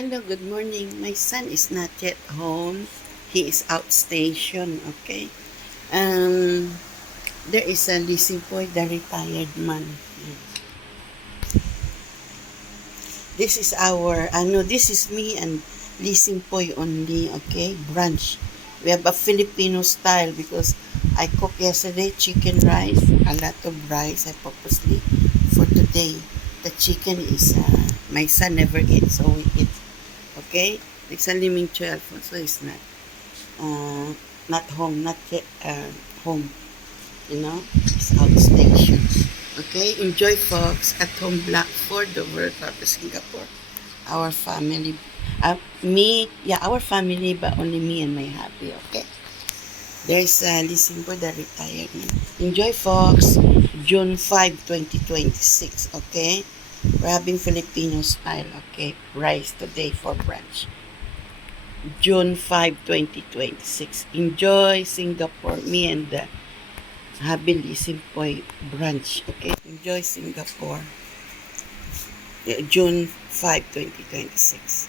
Hello, good morning. My son is not yet home. He is outstation, okay? Um, there is a Lizzie Boy, the retired man. This is this is me and Lizzie Boy only, okay? Brunch. We have a Filipino style because I cooked yesterday chicken rice, a lot of rice. I purposely for today. The chicken is, my son never eats, so we eat. Okay? It's only 12, so it's uh, not home, not yet home. It's outstation. Okay? Enjoy, folks. At home black for the World Cup of Singapore. Our family, our family, but only me and my hubby, okay? There's listen for the retirement. Enjoy, folks. June 5, 2026, okay? We're having Filipino style, okay? Rice today for brunch. June 5, 2026. Enjoy Singapore. Me and the Habili Simpoy brunch. Okay? Enjoy Singapore. June 5, 2026.